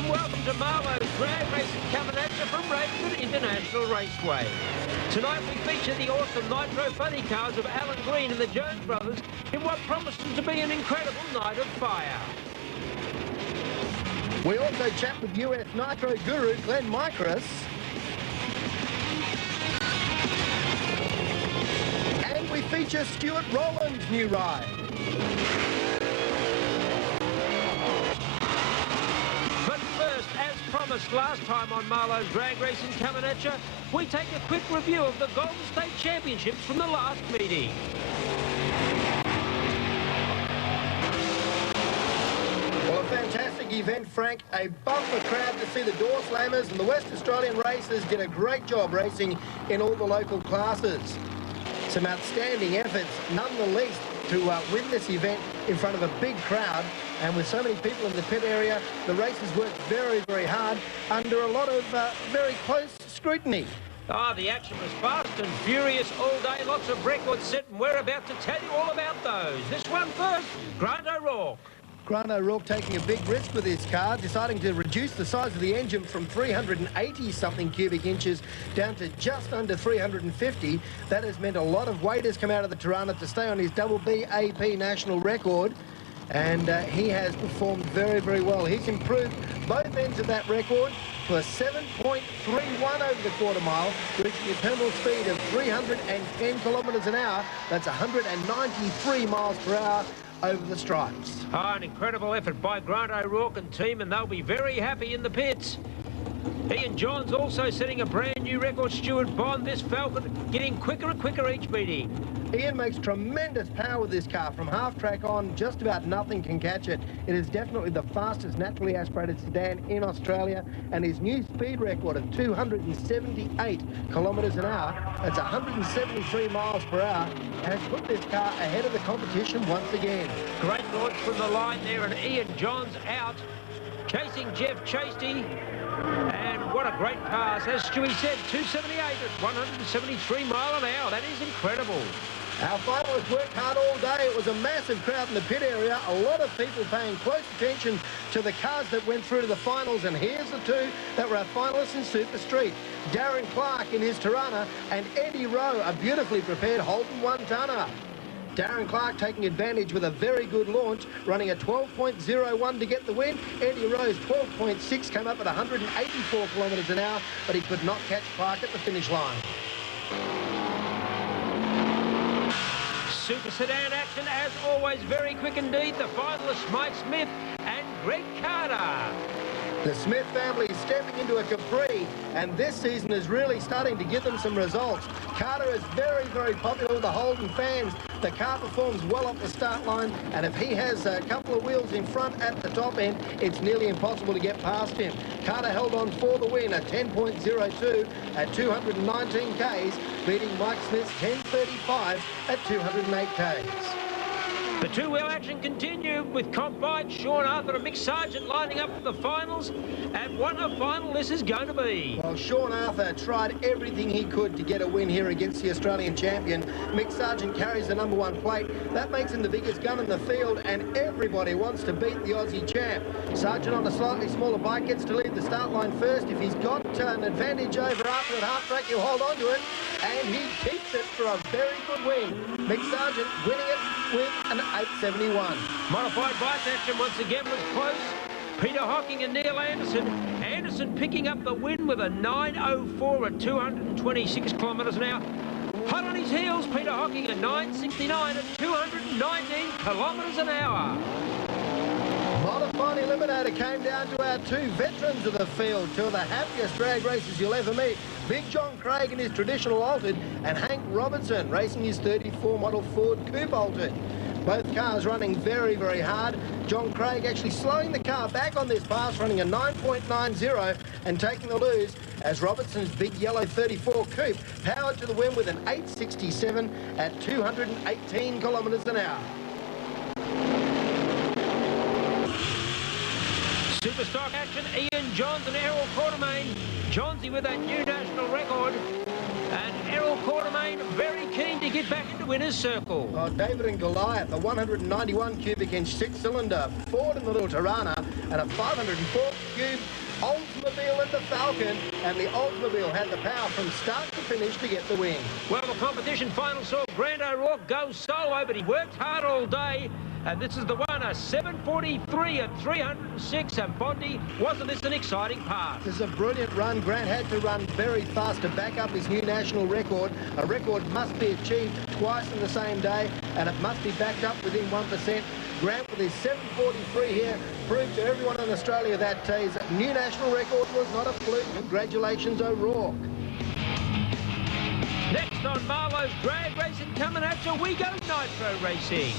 and welcome to Marlowe's drag racing coming at you from Radford International Raceway. Tonight we feature the awesome Nitro funny cars of Alan Green and the Jones brothers in what promises to be an incredible night of fire. We also chat with US Nitro guru Glenn Micros. And we feature Stuart Rowland's new ride. But first, as promised last time on Marlowe's Drag Racing Coming At You, we take a quick review of the Goldenstate Championships from the last meeting. Well, a fantastic event, Frank. A bumper crowd to see the door slammers, and the West Australian racers did a great job racing in all the local classes. Some outstanding efforts, none the least, to win this event in front of a big crowd. And with so many people in the pit area, the racers worked very, very hard under a lot of very close scrutiny. Oh, the action was fast and furious all day. Lots of records set, and we're about to tell you all about those. This one first, Grant O'Rourke. Grant O'Rourke taking a big risk with his car, deciding to reduce the size of the engine from 380-something cubic inches down to just under 350. That has meant a lot of weight has come out of the Tirana to stay on his double BAP national record. And he has performed very, very well. He's improved both ends of that record to a 7.31 over the quarter mile, reaching a terminal speed of 310 kilometres an hour. That's 193 miles per hour over the stripes. Oh, an incredible effort by Grant O'Rourke and team, and they'll be very happy in the pits. Ian Johns also setting a brand new record. Stuart Bond, this Falcon, getting quicker and quicker each meeting. Ian makes tremendous power with this car. From half track on, just about nothing can catch it. It is definitely the fastest naturally aspirated sedan in Australia, and his new speed record of 278 kilometres an hour, that's 173 miles per hour, has put this car ahead of the competition once again. Great launch from the line there, and Ian Johns out, chasing Jeff Chasty. And what a great pass. As Stewie said, 278 at 173 mile an hour. That is incredible. Our finalists worked hard all day. It was a massive crowd in the pit area. A lot of people paying close attention to the cars that went through to the finals. And here's the two that were our finalists in Super Street. Darren Clark in his Tirana and Eddie Rowe, a beautifully prepared Holden one-tonner. Darren Clark taking advantage with a very good launch, running a 12.01 to get the win. Eddie Rowe's 12.6 came up at 184 kilometres an hour, but he could not catch Clark at the finish line. Super sedan action, as always, very quick indeed. The finalists, Mike Smith and Greg Carter. The Smith family is stepping into a Capri, and this season is really starting to give them some results. Carter is very, very popular with the Holden fans. The car performs well up the start line, and if he has a couple of wheels in front at the top end, it's nearly impossible to get past him. Carter held on for the win at 10.02 at 219 Ks, beating Mike Smith's 10.35 at 208 Ks. The two-wheel action continued with combined Sean Arthur and Mick Sargent lining up for the finals, and what a final this is going to be. Well, Sean Arthur tried everything he could to get a win here against the Australian champion. Mick Sargent carries the #1 plate. That makes him the biggest gun in the field, and everybody wants to beat the Aussie champ. Sargent on a slightly smaller bike gets to lead the start line first. If he's got an advantage over Arthur at half track, he'll hold on to it, and he keeps it for a very good win. Mick Sargent winning it with an 871. Modified bike action once again was close. Peter Hocking and Neil Anderson. Anderson picking up the win with a 904 at 226 kilometres an hour. Hot on his heels, Peter Hocking a 969 at 219 kilometres an hour. Modified Eliminator came down to our two veterans of the field, two of the happiest drag racers you'll ever meet. Big John Craig in his traditional altered, and Hank Robertson racing his 34 model Ford Coupe altered. Both cars running very, very hard. John Craig actually slowing the car back on this pass, running a 9.90 and taking the lose as Robertson's big yellow 34 Coupe powered to the win with an 867 at 218 kilometres an hour. Superstock action, Ian Johns and Errol Quartermain. Johnsy with that new national record. And Errol Quartermain very keen to get back into winner's circle. Oh, David and Goliath, a 191 cubic inch six-cylinder Ford in the Little Tirana and a 504 cube Oldsmobile in the Falcon, and the Oldsmobile had the power from start to finish to get the win. Well, the competition final saw Grant O'Rourke go solo, but he worked hard all day. And this is the one, a 7:43 at 306, and Bondi, wasn't this an exciting pass? This is a brilliant run. Grant had to run very fast to back up his new national record. A record must be achieved twice in the same day, and it must be backed up within 1%. Grant, with his 7:43 here, proved to everyone in Australia that his new national record was not a fluke. Congratulations, O'Rourke. Next on Marlowe's Drag Racing, coming at you, we go Nitro Racing.